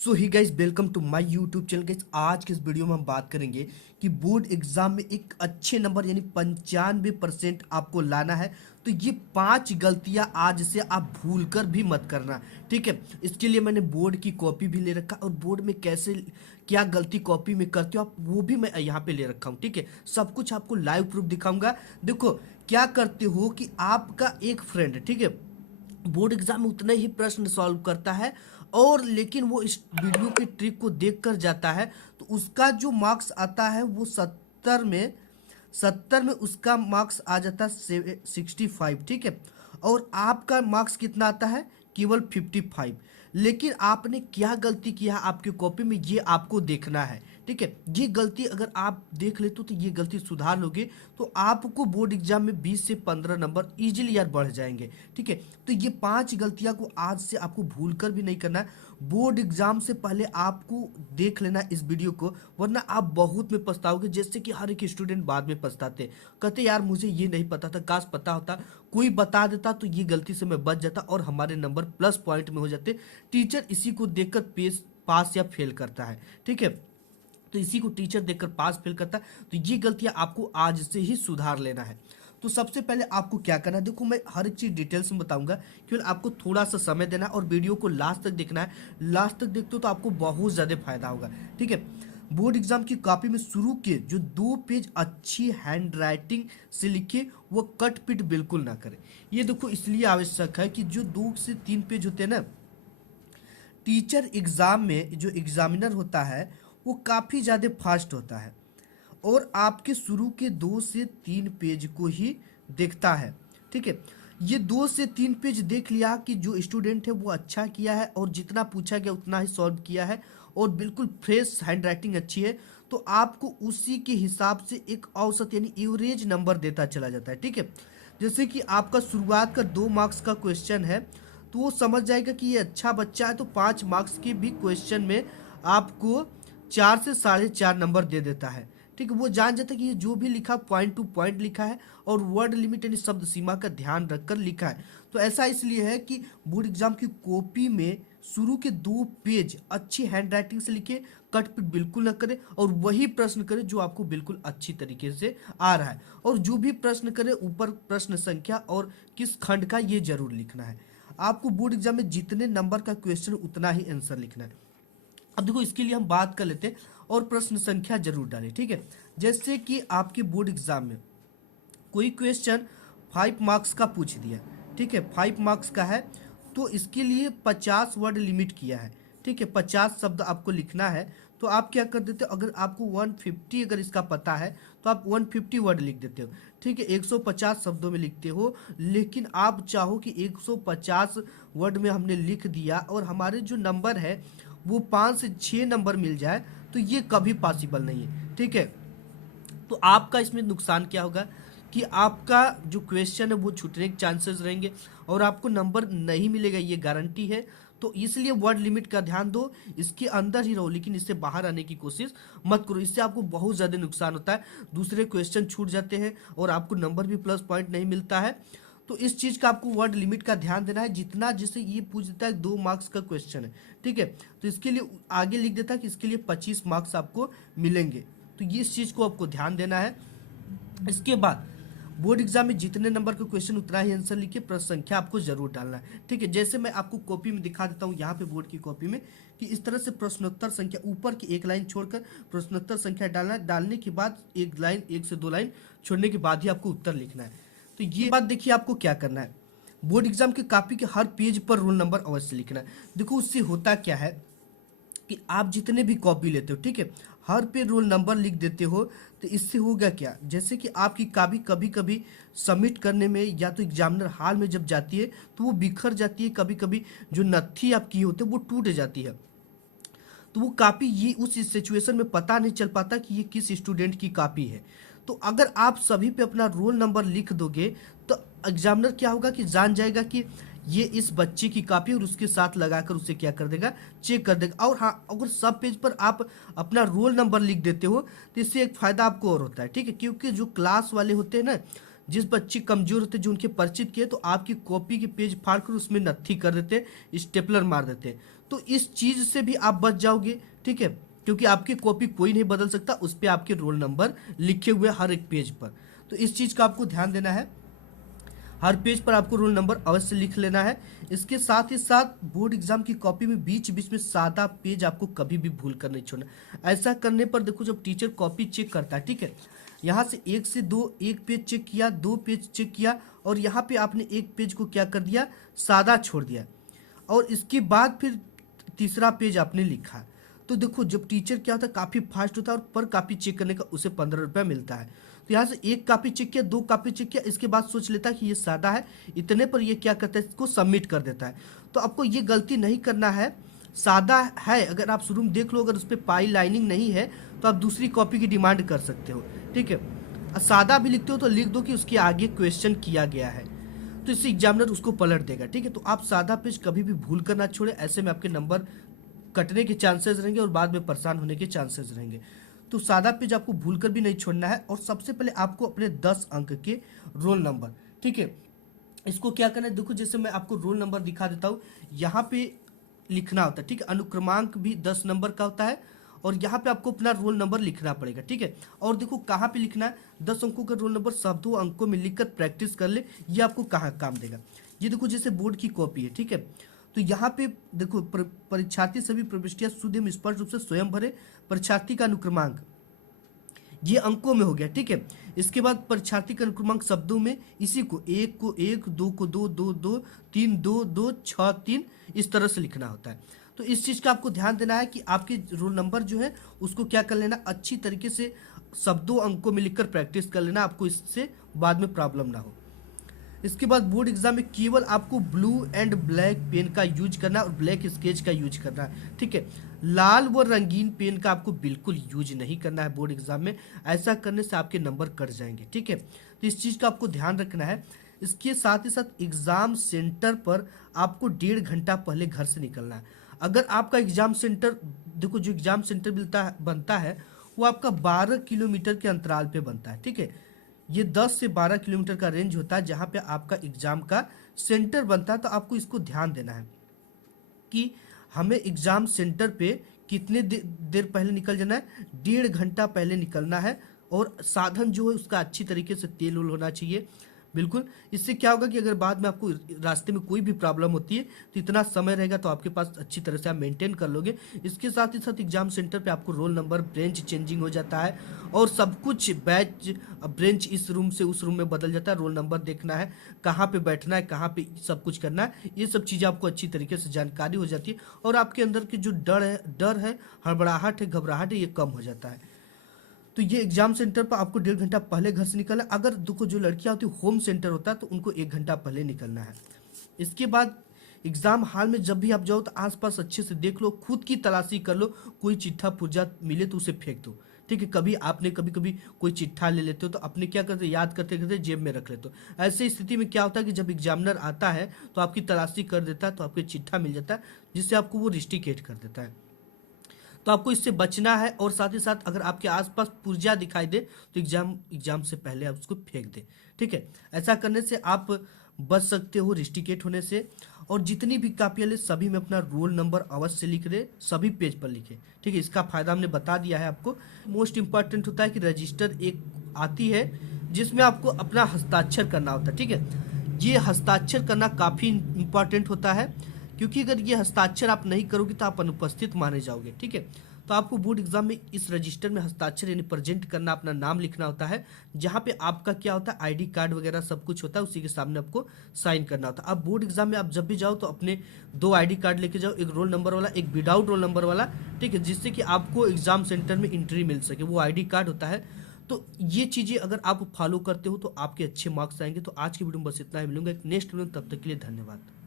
So hi guys welcome to my YouTube channel. Guys आज के इस वीडियो में हम बात करेंगे कि बोर्ड एग्जाम में एक अच्छे नंबर यानी 95% आपको लाना है। तो ये 5 गलतियां आज से आप भूल कर भी मत करना, ठीक है। इसके लिए मैंने बोर्ड की कॉपी भी ले रखा और बोर्ड में कैसे क्या गलती कॉपी में करते हो आप वो भी मैं यहाँ पे ले रखा हूँ, ठीक है। सब कुछ आपको लाइव प्रूफ दिखाऊंगा। देखो क्या करते हो कि आपका एक फ्रेंड, ठीक है, बोर्ड एग्जाम में उतने ही प्रश्न सॉल्व करता है और लेकिन वो इस वीडियो की ट्रिक को देख कर जाता है तो उसका जो मार्क्स आता है वो 70 में उसका मार्क्स आ जाता है 65, ठीक है। और आपका मार्क्स कितना आता है? केवल 55। लेकिन आपने क्या गलती किया आपकी कॉपी में ये आपको देखना है, ठीक है। ये गलती अगर आप देख लेते हो तो ये गलती सुधार लोगे तो आपको बोर्ड एग्जाम में 20 से 15 नंबर इजीली यार बढ़ जाएंगे, ठीक है। तो ये 5 गलतियां को आज से आपको भूल कर भी नहीं करना है। बोर्ड एग्जाम से पहले आपको देख लेना इस वीडियो को, वरना आप बहुत में पछताओगे। जैसे कि हर एक स्टूडेंट बाद में पछताते, कहते यार मुझे ये नहीं पता था, काश पता होता, कोई बता देता तो ये गलती से मैं बच जाता और हमारे नंबर प्लस पॉइंट में हो जाते। टीचर इसी को देखकर पास या फेल करता है, ठीक है। तो इसी को टीचर देखकर पास फेल करता है। तो ये गलतियां आपको आज से ही सुधार लेना है। तो सबसे पहले आपको क्या करना है, देखो मैं हर एक चीज डिटेल्स में बताऊंगा, केवल आपको थोड़ा सा समय देना है और वीडियो को लास्ट तक देखना है। लास्ट तक देखते हो तो आपको बहुत ज्यादा फायदा होगा, ठीक है। बोर्ड एग्जाम की कॉपी में शुरू के जो 2 पेज अच्छी हैंड राइटिंग से लिखे वो कट पिट बिल्कुल ना करें। ये देखो इसलिए आवश्यक है कि जो 2 से 3 पेज होते हैं ना, टीचर एग्जाम में जो एग्जामिनर होता है वो काफ़ी ज़्यादा फास्ट होता है और आपके शुरू के 2 से 3 पेज को ही देखता है, ठीक है। ये 2 से 3 पेज देख लिया कि जो स्टूडेंट है वो अच्छा किया है और जितना पूछा गया उतना ही सॉल्व किया है और बिल्कुल फ्रेश हैंड राइटिंग अच्छी है, तो आपको उसी के हिसाब से एक औसत यानी एवरेज नंबर देता चला जाता है, ठीक है। जैसे कि आपका शुरुआत का 2 मार्क्स का क्वेश्चन है तो वो समझ जाएगा कि ये अच्छा बच्चा है, तो 5 मार्क्स के भी क्वेश्चन में आपको 4 से 4.5 नंबर दे देता है, ठीक है। वो जान जाता है कि ये जो भी लिखा पॉइंट टू पॉइंट लिखा है और वर्ड लिमिट यानी शब्द सीमा का ध्यान रखकर लिखा है। तो ऐसा इसलिए है कि बोर्ड एग्जाम की कॉपी में शुरू के 2 पेज अच्छी हैंड राइटिंग से लिखे, कट पिट बिल्कुल न करे और वही प्रश्न करे जो आपको बिल्कुल अच्छी तरीके से आ रहा है। और जो भी प्रश्न करे ऊपर प्रश्न संख्या और किस खंड का ये जरूर लिखना है। आपको बोर्ड एग्जाम में जितने नंबर का क्वेश्चन उतना ही आंसर लिखना है। अब देखो इसके लिए हम बात कर लेते हैं और प्रश्न संख्या जरूर डालें, ठीक है। जैसे कि आपके बोर्ड एग्जाम में कोई क्वेश्चन 5 मार्क्स का पूछ दिया, ठीक है, 5 मार्क्स का है तो इसके लिए 50 वर्ड लिमिट किया है, ठीक है। 50 शब्द आपको लिखना है तो आप क्या कर देते हो, अगर आपको 150 अगर इसका पता है तो आप 150 वर्ड लिख देते हो, ठीक है। 150 शब्दों में लिखते हो, लेकिन आप चाहो कि 150 वर्ड में हमने लिख दिया और हमारे जो नंबर है वो 5 से 6 नंबर मिल जाए, तो ये कभी पॉसिबल नहीं है, ठीक है। तो आपका इसमें नुकसान क्या होगा कि आपका जो क्वेश्चन है वो छूटने के चांसेस रहेंगे और आपको नंबर नहीं मिलेगा, ये गारंटी है। तो इसलिए वर्ड लिमिट का ध्यान दो, इसके अंदर ही रहो लेकिन इससे बाहर आने की कोशिश मत करो। इससे आपको बहुत ज़्यादा नुकसान होता है, दूसरे क्वेश्चन छूट जाते हैं और आपको नंबर भी प्लस पॉइंट नहीं मिलता है। तो इस चीज़ का आपको वर्ड लिमिट का ध्यान देना है। जितना जैसे ये पूछ देता है 2 मार्क्स का क्वेश्चन है, ठीक है, तो इसके लिए आगे लिख देता है कि इसके लिए 25 मार्क्स आपको मिलेंगे। तो ये इस चीज़ को आपको ध्यान देना है। इसके बाद बोर्ड एग्जाम में जितने नंबर का क्वेश्चन उतना ही आंसर लिखिए, प्रश्न संख्या आपको जरूर डालना है, ठीक है। जैसे मैं आपको कॉपी में दिखा देता हूँ यहाँ पे बोर्ड की कॉपी में कि इस तरह से प्रश्नोत्तर संख्या ऊपर की एक लाइन छोड़कर प्रश्नोत्तर संख्या डालना है। डालने के बाद एक लाइन 1 से 2 लाइन छोड़ने के बाद ही आपको उत्तर लिखना है। तो ये बात देखिए आपको क्या करना है, बोर्ड एग्जाम की कॉपी के हर पेज पर रोल नंबर अवश्य लिखना है। देखो उससे होता क्या है कि आप जितने भी कॉपी लेते हो, ठीक है, हर पे रोल नंबर लिख देते हो, तो इससे होगा क्या, जैसे कि आपकी कॉपी कभी कभी सबमिट करने में या तो एग्जामिनर हॉल में जब जाती है तो वो बिखर जाती है, कभी कभी जो नत्थी आपकी होती है वो टूट जाती है। तो वो कॉपी ये उस सिचुएशन में पता नहीं चल पाता कि ये किस स्टूडेंट की कॉपी है। तो अगर आप सभी पे अपना रोल नंबर लिख दोगे तो एग्जामिनर क्या होगा कि जान जाएगा कि ये इस बच्चे की कॉपी और उसके साथ लगाकर उसे क्या कर देगा, चेक कर देगा। और हाँ, अगर सब पेज पर आप अपना रोल नंबर लिख देते हो तो इससे एक फायदा आपको और होता है, ठीक है, क्योंकि जो क्लास वाले होते हैं ना, जिस बच्चे कमजोर होते हैं जो उनके परिचित किए तो आपकी कॉपी के पेज फाड़ कर उसमें नत्थी कर देते हैं, स्टेपलर मार देते हैं। तो इस चीज़ से भी आप बच जाओगे, ठीक है, क्योंकि आपकी कॉपी कोई नहीं बदल सकता, उस पर आपके रोल नंबर लिखे हुए हर एक पेज पर। तो इस चीज़ का आपको ध्यान देना है, हर पेज पर आपको रोल नंबर अवश्य लिख लेना है। इसके साथ ही साथ बोर्ड एग्जाम की कॉपी में बीच बीच में सादा पेज आपको कभी भी भूल कर नहीं छोड़ना। ऐसा करने पर देखो जब टीचर कॉपी चेक करता है, ठीक है, यहाँ से 1 से 2 एक पेज चेक किया, 2 पेज चेक किया, और यहाँ पे आपने एक पेज को क्या कर दिया, सादा छोड़ दिया, और इसके बाद फिर तीसरा पेज आपने लिखा। तो देखो जब टीचर क्या होता है, काफ़ी फास्ट होता है, और पर कापी चेक करने का उसे 15 रुपया मिलता है। तो यहाँ से एक कापी चेक किया, 2 कापी चेक किया, इसके बाद सोच लेता है कि ये सादा है, इतने पर ये क्या करता है, इसको सबमिट कर देता है। तो आपको ये गलती नहीं करना है। सादा है, अगर आप शुरू में देख लो, अगर उस पर पाई लाइनिंग नहीं है तो आप दूसरी कॉपी की डिमांड कर सकते हो, ठीक है। सादा भी लिखते हो तो लिख दो कि उसके आगे क्वेश्चन किया गया है, तो इससे एग्जामिनर उसको पलट देगा, ठीक है। तो आप सादा पेज कभी भी भूल कर ना छोड़े, ऐसे में आपके नंबर कटने के चांसेस रहेंगे और बाद में परेशान होने के चांसेस रहेंगे। तो सादा पेज आपको भूलकर भी नहीं छोड़ना है। और सबसे पहले आपको अपने 10 अंक के रोल नंबर, ठीक है, इसको क्या करना है, देखो जैसे मैं आपको रोल नंबर दिखा देता हूँ, यहाँ पे लिखना होता है, ठीक है। अनुक्रमांक भी 10 नंबर का होता है, और यहाँ पे आपको अपना रोल नंबर लिखना पड़ेगा, ठीक है। और देखो कहाँ पे लिखना है, 10 अंकों का रोल नंबर शब्दों अंकों में लिखकर प्रैक्टिस कर ले, ये आपको कहाँ काम देगा। ये देखो जैसे बोर्ड की कॉपी है, ठीक है, तो यहाँ पे देखो परीक्षार्थी सभी प्रविष्टियां शुद्ध एवं स्पष्ट रूप से स्वयं भरे। परीक्षार्थी का अनुक्रमांक ये अंकों में हो गया, ठीक है। इसके बाद परीक्षार्थी का अनुक्रमांक शब्दों में, इसी को 1 को 1, 2 को 2, 2 2, 3 2 2, 6 3, इस तरह से लिखना होता है। तो इस चीज़ का आपको ध्यान देना है कि आपके रोल नंबर जो है उसको क्या कर लेना, अच्छी तरीके से शब्दों अंकों में लिखकर प्रैक्टिस कर लेना, आपको इससे बाद में प्रॉब्लम ना हो। इसके बाद बोर्ड एग्जाम में केवल आपको ब्लू एंड ब्लैक पेन का यूज करना और ब्लैक स्केच का यूज करना है, ठीक है। लाल व रंगीन पेन का आपको बिल्कुल यूज नहीं करना है बोर्ड एग्जाम में, ऐसा करने से आपके नंबर कट जाएंगे, ठीक है। तो इस चीज़ का आपको ध्यान रखना है। इसके साथ ही साथ एग्ज़ाम सेंटर पर आपको 1.5 घंटा पहले घर से निकलना है। अगर आपका एग्ज़ाम सेंटर, देखो जो एग्ज़ाम सेंटर बनता है वो आपका 12 किलोमीटर के अंतराल पे बनता है, ठीक है। ये 10 से 12 किलोमीटर का रेंज होता है जहाँ पे आपका एग्ज़ाम का सेंटर बनता है। तो आपको इसको ध्यान देना है कि हमें एग्ज़ाम सेंटर पे कितने देर पहले निकल जाना है, 1.5 घंटा पहले निकलना है। और साधन जो है उसका अच्छी तरीके से तेल उल होना चाहिए, बिल्कुल। इससे क्या होगा कि अगर बाद में आपको रास्ते में कोई भी प्रॉब्लम होती है तो इतना समय रहेगा तो आपके पास अच्छी तरह से आप मेंटेन कर लोगे। इसके साथ ही साथ एग्जाम सेंटर पे आपको रोल नंबर, ब्रेंच चेंजिंग हो जाता है, और सब कुछ बैच ब्रेंच इस रूम से उस रूम में बदल जाता है। रोल नंबर देखना है, कहाँ पे बैठना है, कहाँ पे सब कुछ करना है, ये सब चीज़ें आपको अच्छी तरीके से जानकारी हो जाती है, और आपके अंदर की जो डर है, हड़बड़ाहट है, घबराहट है, ये कम हो जाता है। तो ये एग्जाम सेंटर पर आपको 1.5 घंटा पहले घर से निकलना है। अगर देखो जो लड़कियां होती है होम सेंटर होता है तो उनको 1 घंटा पहले निकलना है। इसके बाद एग्जाम हॉल में जब भी आप जाओ तो आसपास अच्छे से देख लो, खुद की तलाशी कर लो, कोई चिट्ठा पुर्जा मिले तो उसे फेंक दो, ठीक है। कभी कभी कोई चिट्ठा ले लेते हो तो अपने क्या करते, याद करते करते जेब में रख लेते हो। ऐसे स्थिति में क्या होता है कि जब एग्जामिनर आता है तो आपकी तलाशी कर देता है, तो आपको चिट्ठा मिल जाता है जिससे आपको वो रिस्टिकेट कर देता है। तो आपको इससे बचना है। और साथ ही साथ अगर आपके आसपास पुर्जा दिखाई दे तो एग्जाम से पहले आप उसको फेंक दें, ठीक है। ऐसा करने से आप बच सकते हो रिस्टिकेट होने से। और जितनी भी कापियाँ ले सभी में अपना रोल नंबर अवश्य लिख दे, सभी पेज पर लिखे, ठीक है। इसका फायदा हमने बता दिया है आपको। मोस्ट इंपॉर्टेंट होता है कि रजिस्टर एक आती है जिसमें आपको अपना हस्ताक्षर करना होता है, ठीक है। ये हस्ताक्षर करना काफ़ी इंपॉर्टेंट होता है, क्योंकि अगर ये हस्ताक्षर आप नहीं करोगे तो आप अनुपस्थित माने जाओगे, ठीक है। तो आपको बोर्ड एग्जाम में इस रजिस्टर में हस्ताक्षर यानी प्रेजेंट करना, अपना नाम लिखना होता है, जहाँ पे आपका क्या होता है आईडी कार्ड वगैरह सब कुछ होता है, उसी के सामने आपको साइन करना होता है। अब बोर्ड एग्जाम में आप जब भी जाओ तो अपने 2 आईडी कार्ड लेके जाओ, एक रोल नंबर वाला, एक विदाउट रोल नंबर वाला, ठीक है, जिससे कि आपको एग्जाम सेंटर में एंट्री मिल सके, वो आईडी कार्ड होता है। तो ये चीज़ें अगर आप फॉलो करते हो तो आपके अच्छे मार्क्स आएंगे। तो आज की वीडियो में बस इतना ही, मिलूंगा एक नेक्स्ट वीडियो, तब तक के लिए धन्यवाद।